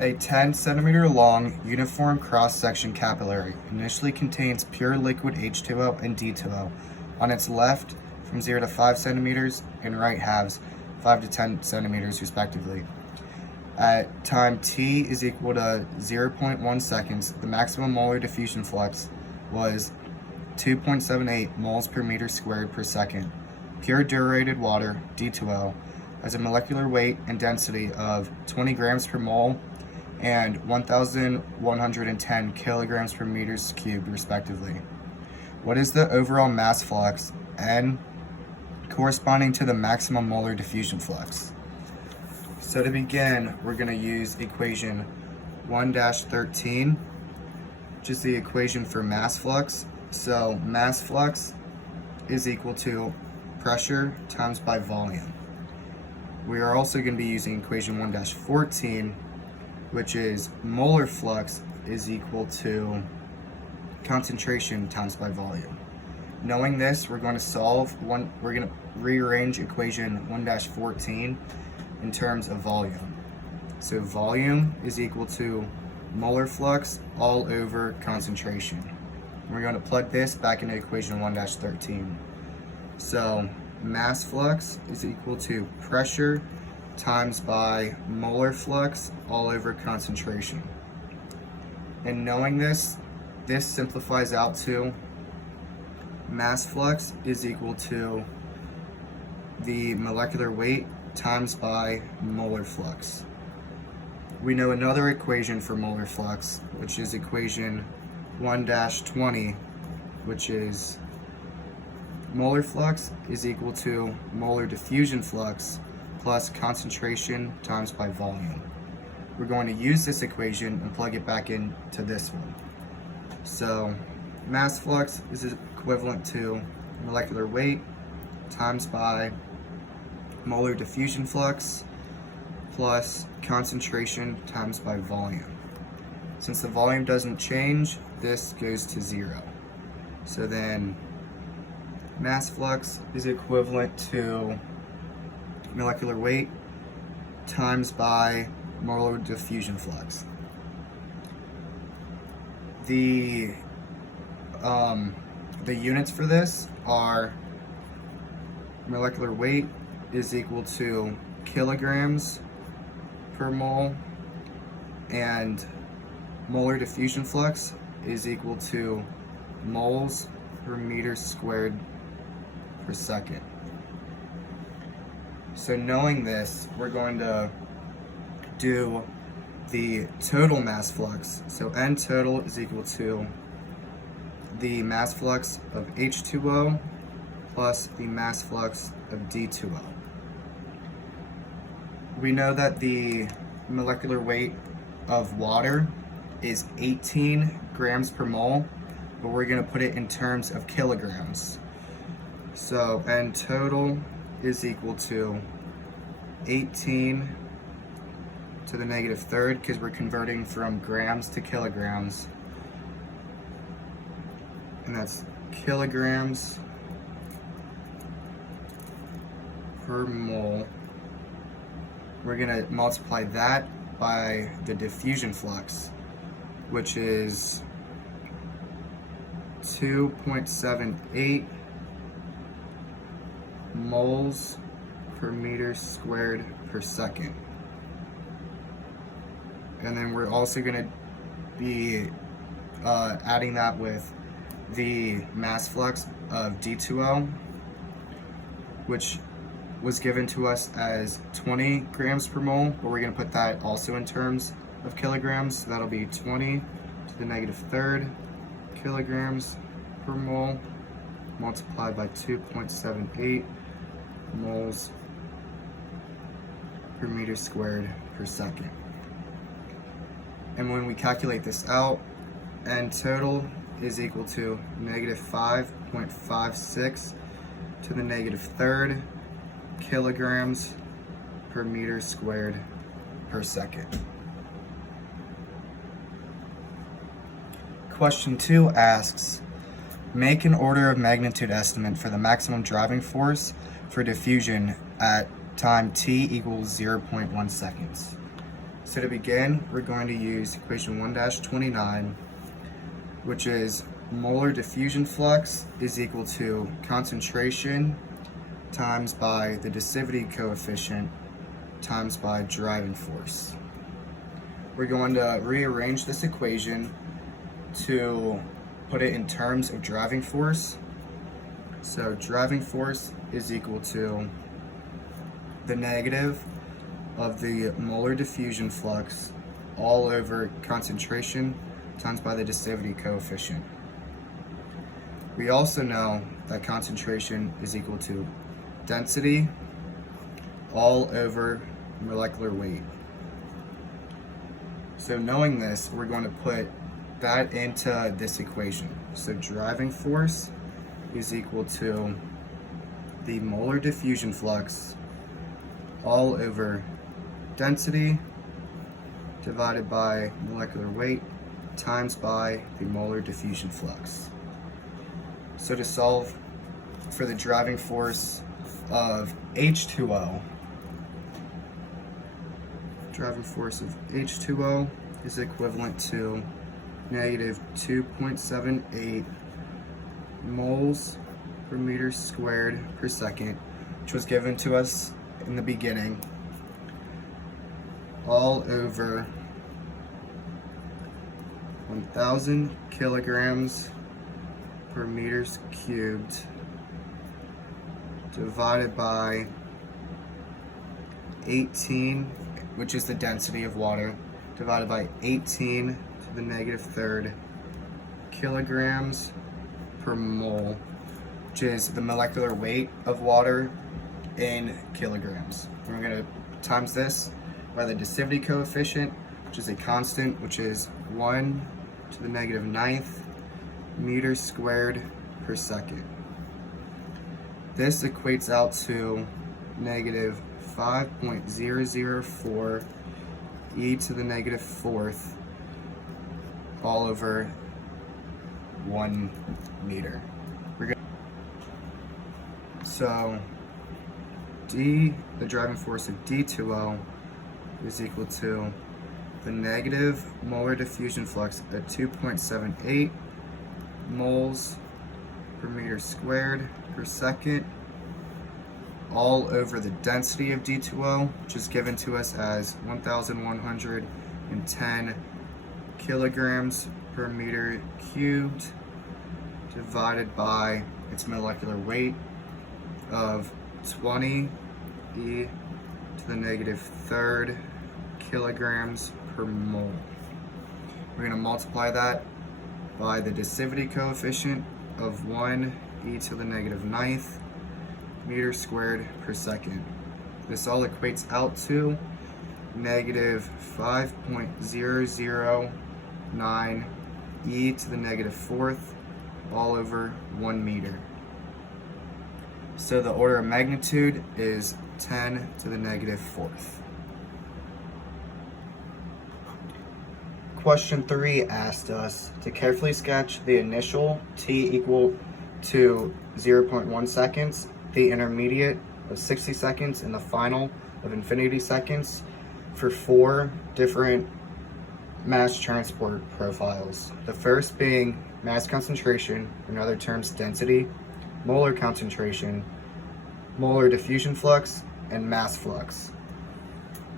A 10 centimeter long uniform cross-section capillary initially contains pure liquid H2O and D2O on its left from 0 to 5 centimeters and right halves 5 to 10 centimeters respectively. At time t is equal to 0.1 seconds, the maximum molar diffusion flux was 2.78 moles per meter squared per second. Pure deuterated water, D2O, has a molecular weight and density of 20 grams per mole and 1,110 kilograms per meters cubed, respectively. What is the overall mass flux, N, corresponding to the maximum molar diffusion flux? So to begin, we're going to use equation 1-13, which is the equation for mass flux. So mass flux is equal to pressure times by volume. We are also going to be using equation 1-14, which is molar flux is equal to concentration times by volume. Knowing this, we're going to rearrange equation 1-14 in terms of volume. So volume is equal to molar flux all over concentration. We're going to plug this back into equation 1-13. So mass flux is equal to pressure times by molar flux all over concentration. And knowing this simplifies out to mass flux is equal to the molecular weight times by molar flux. We know another equation for molar flux, which is equation 1-20, which is molar flux is equal to molar diffusion flux plus concentration times by volume. We're going to use this equation and plug it back into this one. So mass flux is equivalent to molecular weight times by molar diffusion flux plus concentration times by volume. Since the volume doesn't change, this goes to 0. So then mass flux is equivalent to molecular weight times by molar diffusion flux. The units for this are molecular weight is equal to kilograms per mole, and molar diffusion flux is equal to moles per meter squared per second. So knowing this, we're going to do the total mass flux. So N total is equal to the mass flux of H2O plus the mass flux of D2O. We know that the molecular weight of water is 18 grams per mole, but we're going to put it in terms of kilograms. So N total is equal to 18 to the negative third, because we're converting from grams to kilograms, and that's kilograms per mole. We're going to multiply that by the diffusion flux, which is 2.78 moles per meter squared per second. And then we're also going to be adding that with the mass flux of D2O, which was given to us as 20 grams per mole, but we're going to put that also in terms of kilograms. So that'll be 20 to the negative third kilograms per mole multiplied by 2.78 moles per meter squared per second. And when we calculate this out, N total is equal to negative 5.56 to the negative third kilograms per meter squared per second. Question 2 asks, make an order of magnitude estimate for the maximum driving force for diffusion at time t equals 0.1 seconds. So to begin, we're going to use equation 1-29, which is molar diffusion flux is equal to concentration times by the dissivity coefficient times by driving force. We're going to rearrange this equation to put it in terms of driving force. So driving force is equal to the negative of the molar diffusion flux all over concentration times by the dissivity coefficient. We also know that concentration is equal to density all over molecular weight. So knowing this, we're going to put that into this equation. So driving force is equal to the molar diffusion flux all over density divided by molecular weight times by the molar diffusion flux. So to solve for the driving force of H2O, driving force of H2O is equivalent to negative 2.78 moles per meter squared per second, which was given to us in the beginning, all over 1,000 kilograms per meters cubed divided by 18, which is the density of water, divided by 18 to the negative third kilograms per mole, which is the molecular weight of water in kilograms. And we're going to times this by the dissivity coefficient, which is a constant, which is 1 to the negative ninth meters squared per second. This equates out to negative 5.004 e to the negative fourth all over 1 meter. So D, the driving force of D2O, is equal to the negative molar diffusion flux at 2.78 moles per meter squared per second all over the density of D2O, which is given to us as 1,110 kilograms per meter cubed divided by its molecular weight of 20 e to the negative third kilograms per mole. We're going to multiply that by the dissivity coefficient of 1 e to the negative ninth meters squared per second. This all equates out to negative 5.009 e to the negative fourth all over 1 meter. So the order of magnitude is 10 to the negative fourth. Question 3 asked us to carefully sketch the initial t equal to 0.1 seconds, the intermediate of 60 seconds, and the final of infinity seconds for 4 different mass transport profiles. The first being mass concentration, in other terms density, molar concentration, molar diffusion flux, and mass flux.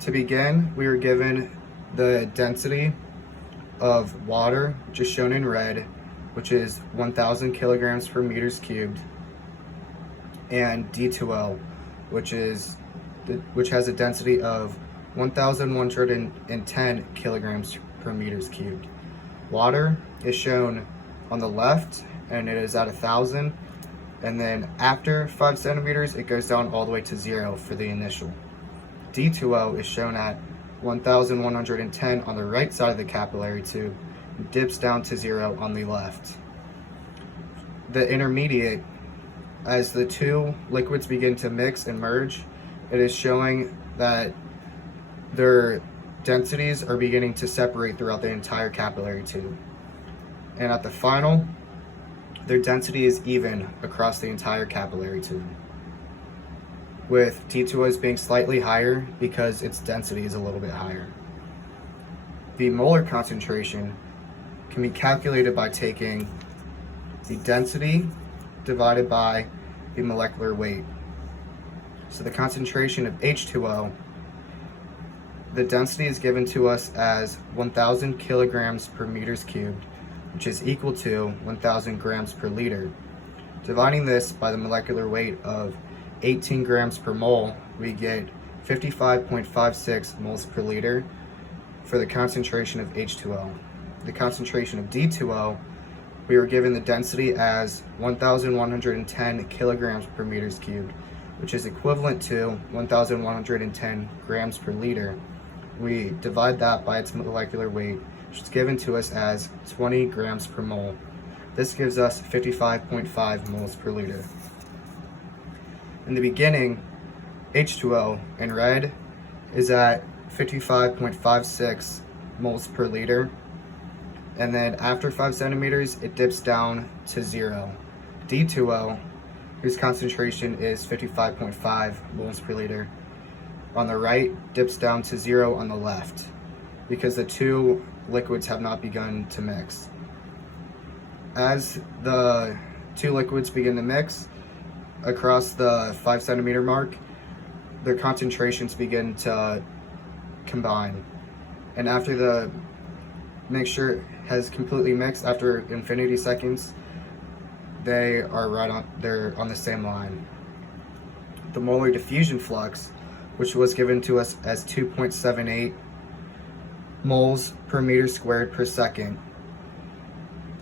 To begin, we were given the density of water, which is shown in red, which is 1,000 kilograms per meters cubed, and D2O, which has a density of 1,110 kilograms per meters cubed. Water is shown on the left, and it is at 1,000, and then after 5 centimeters, it goes down all the way to 0 for the initial. D2O is shown at 1,110 on the right side of the capillary tube, and dips down to 0 on the left. The intermediate, as the two liquids begin to mix and merge, it is showing that their densities are beginning to separate throughout the entire capillary tube. And at the final, their density is even across the entire capillary tube, with D2Os being slightly higher because its density is a little bit higher. The molar concentration can be calculated by taking the density divided by the molecular weight. So the concentration of H2O, the density is given to us as 1,000 kilograms per meters cubed, which is equal to 1,000 grams per liter. Dividing this by the molecular weight of 18 grams per mole, we get 55.56 moles per liter for the concentration of H2O. The concentration of D2O, we were given the density as 1,110 kilograms per meters cubed, which is equivalent to 1,110 grams per liter. We divide that by its molecular weight, which is given to us as 20 grams per mole. This gives us 55.5 moles per liter. In the beginning, H2O in red is at 55.56 moles per liter, and then after 5 centimeters it dips down to 0. D2O, whose concentration is 55.5 moles per liter, on the right dips down to 0 on the left because the two liquids have not begun to mix. As the two liquids begin to mix across the 5 centimeter mark, their concentrations begin to combine. And after the mixture has completely mixed, after infinity seconds, they're on the same line. The molar diffusion flux, which was given to us as 2.78 moles per meter squared per second.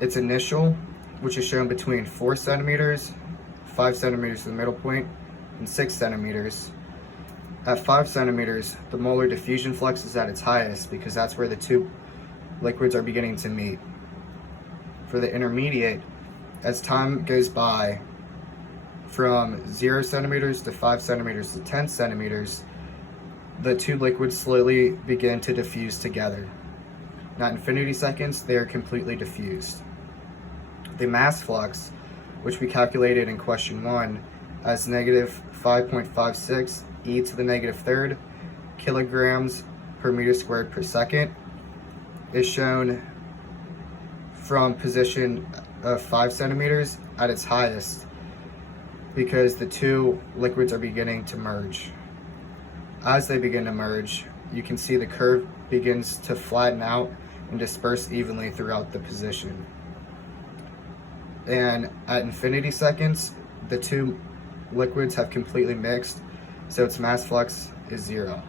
Its initial, which is shown between 4 centimeters, 5 centimeters to the middle point, and 6 centimeters. At 5 centimeters, the molar diffusion flux is at its highest because that's where the two liquids are beginning to meet. For the intermediate, as time goes by, from 0 centimeters to 5 centimeters to 10 centimeters, the two liquids slowly begin to diffuse together. At infinity seconds, they are completely diffused. The mass flux, which we calculated in question 1 as negative 5.56 e to the negative third kilograms per meter squared per second, is shown from position of 5 centimeters at its highest because the two liquids are beginning to merge. As they begin to merge, you can see the curve begins to flatten out and disperse evenly throughout the position. And at infinity seconds, the two liquids have completely mixed, so its mass flux is 0.